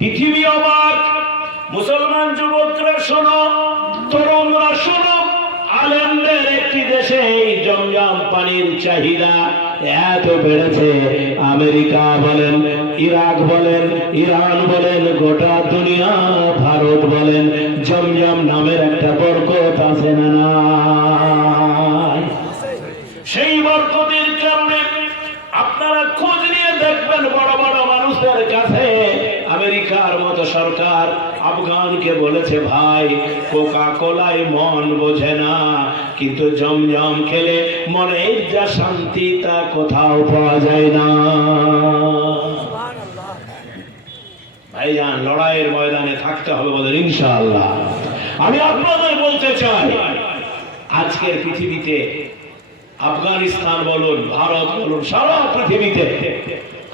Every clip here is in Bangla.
পৃথিবী অবাক। মুসলমান যুবকরা শোনো, তরুণরা শোনো, আলেমদের একটি দেশে এই জমজম পানির চাহিদা এত বেড়েছে, আমেরিকা বলেন, ইরাক বলেন, ইরান বলেন, গোটা দুনিয়া, ভারত বলেন, জমজম নামের একটা বরকত আছে না নাই? সেই বরকতের কারণে আপনারা খোঁজ নিয়ে দেখবেন বড় বড় মানুষদের কাছে আমেরিকার মতো সরকার আফগানকে বলেছে, ভাই কোকা কোলায় মন বোঝে না, কিন্তু জমজম খেলে মনের যা শান্তি তা কোথাও পাওয়া যায় না। ভাইজান, লড়াইয়ের ময়দানে থাকতে হবে বলেন ইনশাআল্লাহ। আমি আপনাদের বলতে চাই, আজকের পৃথিবীতে আফগানিস্তান বলুন, ভারত বলুন, সারা পৃথিবীতে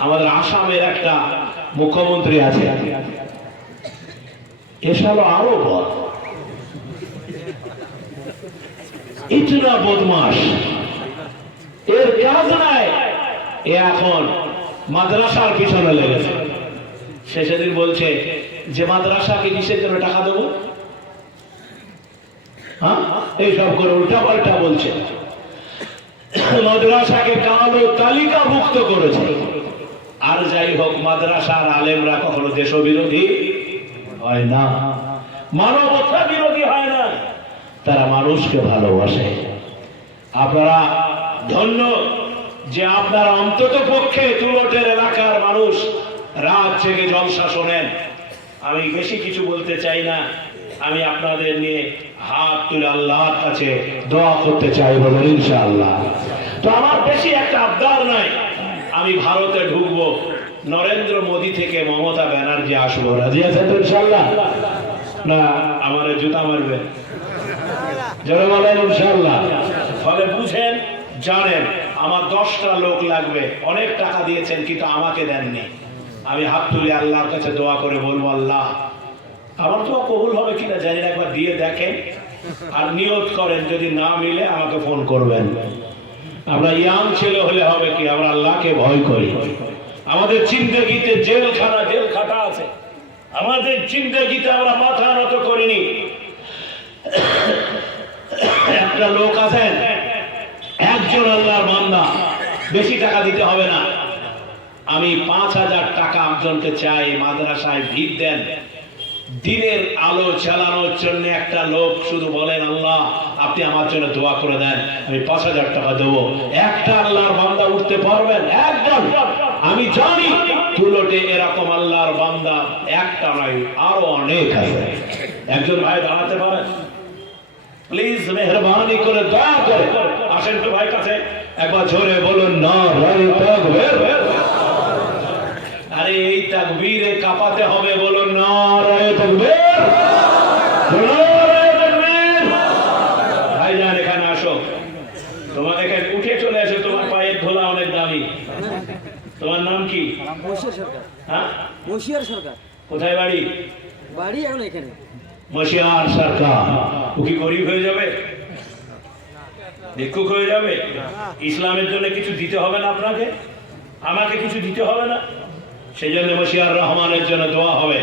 আমাদের আসামের একটা মুখ্যমন্ত্রী আছে, এসব আরো বল, ইতনা বদমাস, এর কাজ নাই, এ এখন মাদ্রাসার পিছনে লেগেছে। সে সেদিন বলছে যে মাদ্রাসাকে কিসের জন্য টাকা দেবো, হ্যাঁ, এইসব করে উল্টা পাল্টা বলছে। মাদ্রাসাকে কালো তালিকাভুক্ত করেছে। আর যাই হোক, মাদ্রাসার আলেমরা কখনো দেশবিরোধী হয় না, মানবতা বিরোধী হয় না, তারা মানুষকে ভালোবাসে। আপনারা ধন্য যে আপনারা অন্তত পক্ষে তুলটের এলাকার মানুষ রাত থেকে জলসা শোনেন। আমি বেশি কিছু বলতে চাই না, আমি আপনাদের নিয়ে হাত তুলে আল্লাহর কাছে দোয়া করতে চাই বলেন ইনশাআল্লাহ। তো আমার বেশি একটা আবদার নাই, আমি ভারতে ঢুকবো, নরেন্দ্র মোদী থেকে মমতা ব্যানার্জি আসবো, রাজি আছেন তো ইনশাআল্লাহ? না আমার জুতা মারবে, জোরে বলেন ইনশাআল্লাহ। ফলে বুঝেন, জানেন, আমার 10টা লোক লাগবে, অনেক টাকা দিয়েছেন কিন্তু আমাকে দেননি। আমি হাত তুলে আল্লাহর কাছে দোয়া করে বলবো, আল্লাহ আমার তো কবুল হবে কিনা জানি না, একবার দিয়ে দেখেন আর নিয়ত করেন, যদি না মিলে আমাকে ফোন করবেন। আমরা ইয়াং ছেলে হলে হবে কি, আমরা আল্লাহকে ভয় করি। আমাদের জিন্দেগিতে জেলখানা জেল খাটা আছে, আমাদের জিন্দেগিতে আমরা মাথা নত করিনি। একটা লোক আছেন, একজন আল্লাহর বান্দা, বেশি টাকা দিতে হবে না, আমি 5000 টাকা একজনকে চাই, মাদ্রাসায় ভিড় দেন, দিনের আলো চালানোর জন্য একটা লোক শুধু বলেন, আল্লাহ আপনি আমার জন্য দোয়া করে দেন, আমি 5000 টাকা দেবো। একটা আল্লাহর বান্দা উঠতে পারবেন? একজন। আমি জানি তুলটে এরকম আল্লাহর বান্দা একটা নয়, আরো অনেক আছে। একজন ভাই দাঁড়াতে পারেন? প্লিজ মেহরবানি করে দয়া করে আসেন তো ভাই কাছে, একবার জোরে বলুন না রায়ে তাকবীর। আরে এই তাকবীরে কাঁপাতে হবে, বলুন না রায়ে তাকবীর। ভাইজান এখানে আসো, তোমার এখানে উঠে চলে আসো, তোমার পায়ের ধোলা অনেক দামি। তোমার নাম কি? মশিয়ার সরকার। হ্যাঁ, মশিয়ার সরকার। কোথায় বাড়ি? বাড়ি এখন এখানে। মশিয়ার সরকার। ও কি গরিব হয়ে যাবে, ভিক্ষুক হয়ে যাবে? ইসলামের জন্য কিছু দিতে হবে না আপনাকে, আমাকে কিছু দিতে হবে না, সেই জন্য মশিয়ার রহমানের জন্য দোয়া হবে।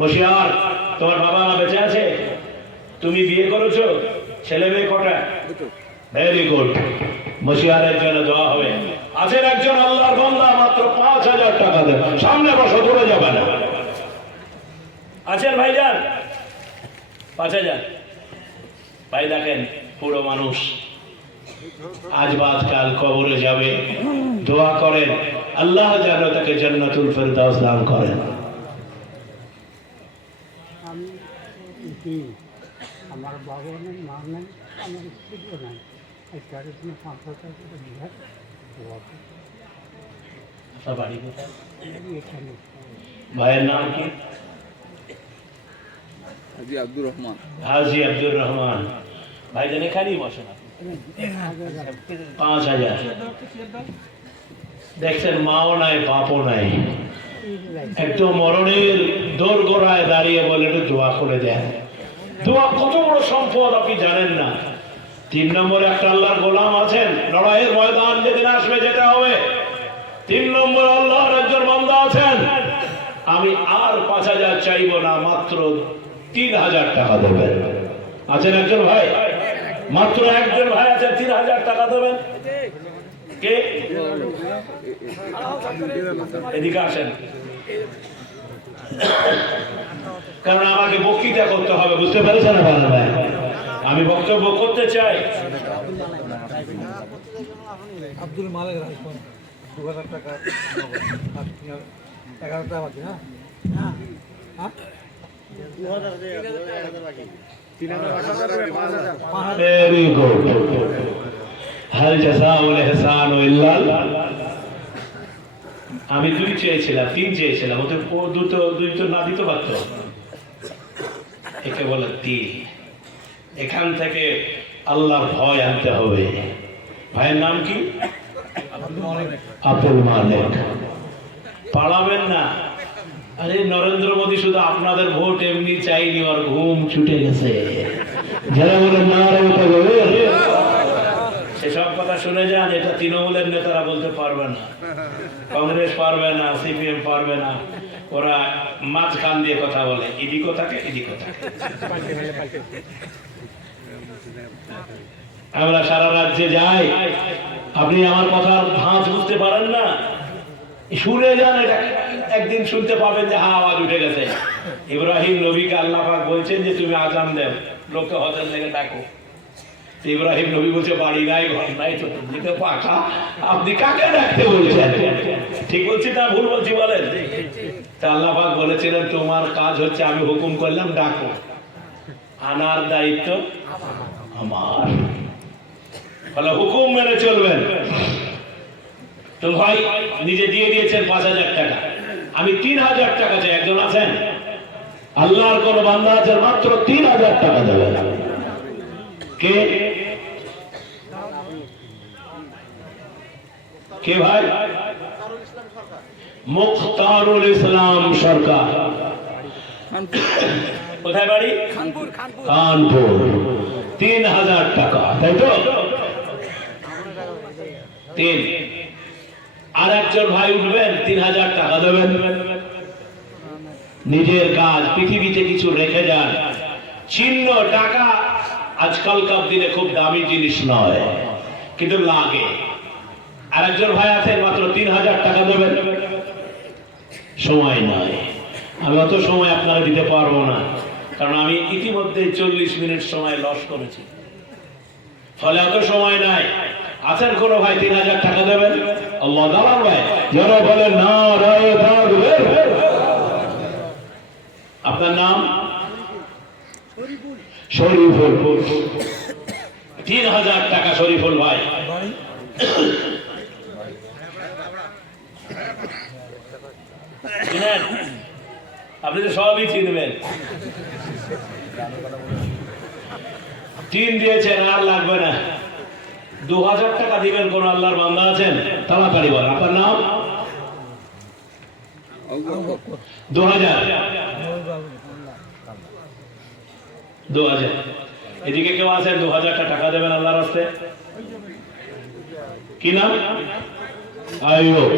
মশিয়ার, তোমার বাবা মা বেঁচে আছে? তুমি বিয়ে করেছো? ছেলে মেয়ে কটা? Very good. মশিয়ারের জন্য দোয়া হবে। আছেন একজন আল্লাহর বান্দা, মাত্র 5000 টাকা দেন, সামনে বসো, দূরে যাবে না। আছেন ভাইজান? 5000 ভাই, দেখেন পুরো মানুষ, আজ বাদ কাল কবরে যাবে, দোয়া করেন আল্লাহ যেন তাকে জান্নাতুল ফেরদাউস দান করেন। আমার বাবা নেই, মা নেই, আমার স্ত্রীও নাই, তাদের জন্য 5000 টাকা বাড়ি কোথায়? এখানে। ভাইয়ের নাম কি? হাজি আব্দুর রহমান। হাজি আব্দুর রহমান। ভাইজান এখানেই বসেন। 5000 দেখছেন, মাও নাই বাপও নাই, একটু মরণের দোরগোড়ায় দাঁড়িয়ে বলে একটু দোয়া করে দেন। দোয়া কত বড় সম্পদ আপনি জানেন না। 3 নম্বরে একটা আল্লাহর গোলাম আছেন, লড়াইয়ের ময়দান যেদিন আসবে যেতে হবে। 3 নম্বর আল্লাহর একজন বান্দা আছেন, আমি আর 5,000 চাইবো না, মাত্র 3,000 টাকা দেবেন। আছেন একজন ভাই? মাত্র একজন ভাই আছেন, 3,000 টাকা দেবেন। কে? এদিকে আসেন, কারণ আমাকে বক্তৃতা করতে হবে, বুঝতে পেরেছেন না ভাই? আমি বক্তব্য করতে চাই। আব্দুল মালিক রাজপথ 2,000 টাকা 11 টাকা বাকি। হ্যাঁ ভেরি গুড। হাল জাযাউল ইহসানু ইল্লা। আমি 2 চেয়েছিলাম, 3 চেয়েছিলাম, ওদের দুই তো না দিতে পারত। একে বলে 3। এখান থেকে আল্লাহর ভয় আনতে হবে। ভাইয়ের নাম কি? আব্দুল মালিক। পালাবেন না। আরে নরেন্দ্র মোদী শুধু আপনাদের ভোট এমনি চাইনি, আর ঘুম ছুটে গেছে। যারা বলেন না সেসব কথা শুনে যান, এটা তৃণমূলের নেতারা বলতে পারবে না, কংগ্রেস পারবে না, সিপিএম পারবে না। ওরা মাঝখান দিয়ে কথা বলে, এদিকও থাকে এদিকও থাকে। আমরা সারা রাজ্যে যাই, আপনি আমার কথার ধাঁচ বুঝতে পারেন না, শুনে যান, এটা একদিন শুনতে পাবেন যে হ্যাঁ আওয়াজ উঠে গেছে। ইব্রাহিম নবীকে আল্লাহ পাক বলছেন যে তুমি আজান দেও, লোককে হজের লেগে ডাকো। ইব্রাহিম নবী বলছে বাড়ি নাই, ঘর নাই, চতুর্দিকে পাখা, আপনি কাকে ডাকতে বলছেন? ঠিক বলছি না ভুল বলছি বলেন? তা আল্লাহ পাক বলেছিলেন তোমার কাজ হচ্ছে আমি হুকুম করলাম ডাকো, আনার দায়িত্ব আমার, ফলে হুকুম মেনে চলবেন। তো ভাই নিজে দিয়ে দিয়েছেন 5,000 টাকা, আমি 3,000 টাকা চাই। একজন আছেন? আল্লাহর কোন বান্দা আছেন মাত্র 3,000 টাকা দেবেন? কে? কে ভাই? মুখতারুল ইসলাম সরকার। কোথায় বাড়ি? কানপুর। 3,000 টাকা, তাই তো? 3। আর একজন ভাই উঠবেন, 3,000 টাকা দেবেন। নিজের কাজ, পৃথিবীতে কিছু রেখে যান। চিহ্ন টাকা আজকালকার দিনে খুব দামি জিনিস নয়, কিন্তু লাগে। আর একজন ভাই আছেন, মাত্র 3,000 টাকা দেবেন। সময় নয়, আমি অত সময় আপনারা দিতে পারবো না, কারণ আমি ইতিমধ্যে 40 মিনিট সময় লস করেছি, ফলে অত সময় নাই। আছেন কোন ভাই 3,000 টাকা দেবেন? আল্লাহ দালাল ভাই যারা বলেন না রায় থাকবে। আপনার নাম? শরীফুল। 3,000 টাকা শরীফুল ভাই। আপনি তো সবই চিনবেন। 3 দিয়েছেন, আর লাগবে না। 2,000 টাকা দিবেন। কোন আল্লাহর বান্দা আছেন? তাড়াতাড়ি বলেন। আপনার নাম? 2,000। এদিকে কেউ আছেন 2,000 টাকা দেবেন আল্লাহর রাস্তায়? কি নাম? আয়ুব।